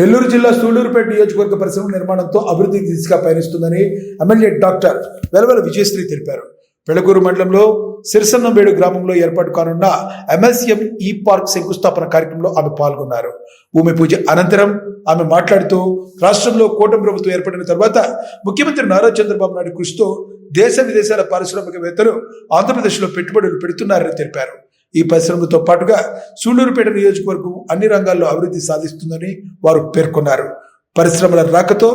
నెల్లూరు జిల్లా సూళ్లూరుపేట నియోజకవర్గ పరిశ్రమ నిర్మాణంతో అభివృద్ధి దిశగా పయనిస్తుందని ఎమ్మెల్యే డాక్టర్ వెలవల విజయశ్రీ తెలిపారు. పెళ్లకూరు మండలంలో సిరిసన్నమేడు గ్రామంలో ఏర్పాటు కానున్న ఎంఎస్ఎం ఈ పార్క్ శంకుస్థాపన కార్యక్రమంలో ఆమె పాల్గొన్నారు. భూమి పూజ అనంతరం ఆమె మాట్లాడుతూ రాష్ట్రంలో కూటమి ప్రభుత్వం ఏర్పడిన తర్వాత ముఖ్యమంత్రి నారా చంద్రబాబు నాయుడు కృషితో దేశ విదేశాల పారిశ్రామికవేత్తలు ఆంధ్రప్రదేశ్లో పెట్టుబడులు పెడుతున్నారని తెలిపారు. ఈ పరిశ్రమలతో పాటుగా సూళ్లూరుపేట నియోజకవర్గం అన్ని రంగాల్లో అభివృద్ధి సాధిస్తుందని వారు పేర్కొన్నారు. పరిశ్రమల రాకతో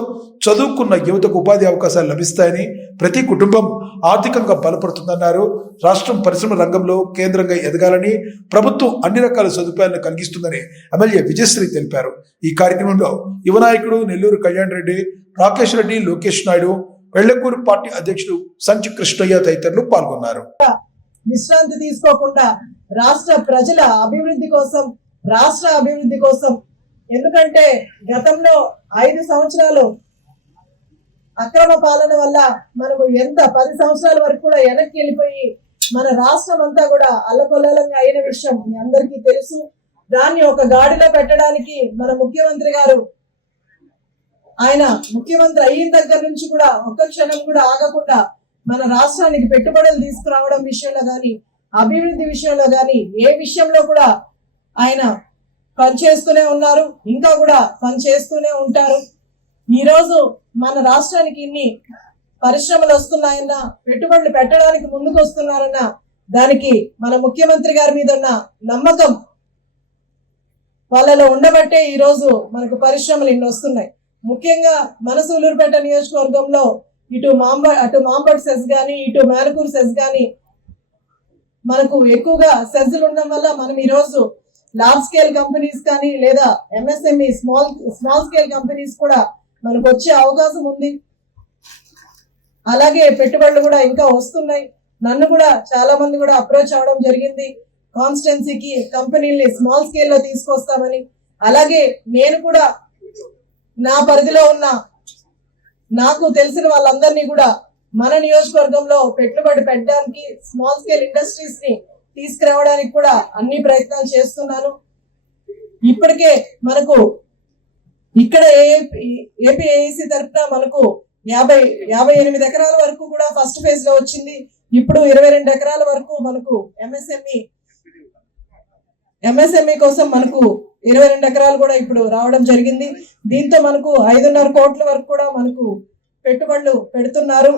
చదువుకున్న యువతకు ఉపాధి అవకాశాలు లభిస్తాయని, ప్రతి కుటుంబం ఆర్థికంగా బలపడుతుందన్నారు. రాష్ట్రం పరిశ్రమ రంగంలో కేంద్రంగా ఎదగాలని ప్రభుత్వం అన్ని రకాల సదుపాయాలను కలిగిస్తుందని ఎమ్మెల్యే విజయశ్రీ తెలిపారు. ఈ కార్యక్రమంలో యువ నాయకుడు నెల్లూరు కళ్యాణ్ రెడ్డి, రాకేష్ రెడ్డి, లోకేష్ నాయుడు, పెళ్లకూరు పార్టీ అధ్యక్షుడు సంచి కృష్ణయ్య తదితరులు పాల్గొన్నారు. విశ్రాంతి తీసుకోకుండా రాష్ట్ర ప్రజల అభివృద్ధి కోసం, రాష్ట్ర అభివృద్ధి కోసం, ఎందుకంటే గతంలో 5 సంవత్సరాలు అక్రమ పాలన వల్ల మనము ఎంత 10 సంవత్సరాల వరకు కూడా వెనక్కి వెళ్ళిపోయి మన రాష్ట్రం అంతా కూడా అల్లకొల్లంగా అయిన విషయం మీ అందరికీ తెలుసు. దాన్ని ఒక గాడిలో పెట్టడానికి మన ముఖ్యమంత్రి గారు ఆయన ముఖ్యమంత్రి అయిన దగ్గర నుంచి కూడా ఒక్క క్షణం కూడా ఆగకుండా మన రాష్ట్రానికి పెట్టుబడులు తీసుకురావడం విషయంలో కానీ, అభివృద్ధి విషయంలో కానీ, ఏ విషయంలో కూడా ఆయన పనిచేస్తూనే ఉన్నారు, ఇంకా కూడా పనిచేస్తూనే ఉంటారు. ఈరోజు మన రాష్ట్రానికి ఇన్ని పరిశ్రమలు వస్తున్నాయన్నా, పెట్టుబడులు పెట్టడానికి ముందుకు వస్తున్నారన్నా, దానికి మన ముఖ్యమంత్రి గారి మీద ఉన్న నమ్మకం వాళ్ళలో ఉండబట్టే ఈరోజు మనకు పరిశ్రమలు ఇన్ని వస్తున్నాయి. ముఖ్యంగా మన సూళ్లూరుపేట నియోజకవర్గంలో అటు మాంబట్ సెస్ కానీ, ఇటు మేనకూరు సెస్ కానీ మనకు ఎక్కువగా సెస్లు ఉండడం వల్ల మనం ఈరోజు లార్జ్ స్కేల్ కంపెనీస్ కానీ లేదా ఎంఎస్ఎంఈ స్మాల్ స్కేల్ కంపెనీస్ కూడా మనకు వచ్చే అవకాశం ఉంది. అలాగే పెట్టుబడులు కూడా ఇంకా వస్తున్నాయి. నన్ను కూడా చాలా మంది కూడా అప్రోచ్ అవ్వడం జరిగింది, కాన్స్టిట్యున్సీకి కంపెనీల్ని స్మాల్ స్కేల్ లో తీసుకొస్తామని. అలాగే నేను కూడా నా పరిధిలో ఉన్న నాకు తెలిసిన వాళ్ళందరినీ కూడా మన నియోజకవర్గంలో పెట్టుబడి పెట్టడానికి, స్మాల్ స్కేల్ ఇండస్ట్రీస్ ని తీసుకురావడానికి కూడా అన్ని ప్రయత్నాలు చేస్తున్నాను. ఇప్పటికే మనకు ఇక్కడ ఏపీఏఈసీ తరఫున మనకు 58 ఎకరాల వరకు కూడా ఫస్ట్ ఫేజ్ లో వచ్చింది. ఇప్పుడు 22 ఎకరాల వరకు మనకు ఎంఎస్ఎంఈ కోసం మనకు 22 ఎకరాలు కూడా ఇప్పుడు రావడం జరిగింది. దీంతో మనకు 5.5 కోట్ల వరకు కూడా మనకు పెట్టుబడులు పెడుతున్నారు.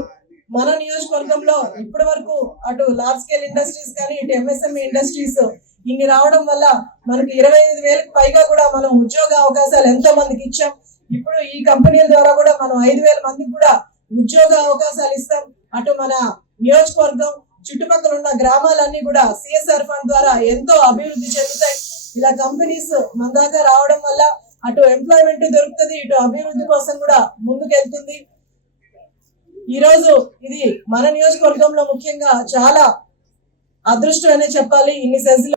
మన నియోజకవర్గంలో ఇప్పటి వరకు అటు లార్జ్ స్కేల్ ఇండస్ట్రీస్ కానీ, ఇటు ఎంఎస్ఎంఈ ఇండస్ట్రీస్ ఇన్ని రావడం వల్ల మనకు 25,000కు పైగా కూడా మనం ఉద్యోగ అవకాశాలు ఎంతో మందికి ఇచ్చాం. ఇప్పుడు ఈ కంపెనీల ద్వారా కూడా మనం 5,000 మందికి కూడా ఉద్యోగ అవకాశాలు ఇస్తాం. అటు మన నియోజకవర్గం చుట్టుపక్కల ఉన్న గ్రామాలన్నీ కూడా సిఎస్ఆర్ ఫండ్ ద్వారా ఎంతో అభివృద్ధి చెందుతాయి. ఇలా కంపెనీస్ మన దాకా రావడం వల్ల అటు ఎంప్లాయ్మెంట్ దొరుకుతుంది, ఇటు అభివృద్ధి కోసం కూడా ముందుకెళ్తుంది. ఈ రోజు ఇది మన నియోజకవర్గంలో ముఖ్యంగా చాలా అదృష్టం అనే చెప్పాలి. ఇన్ని సెజ్లు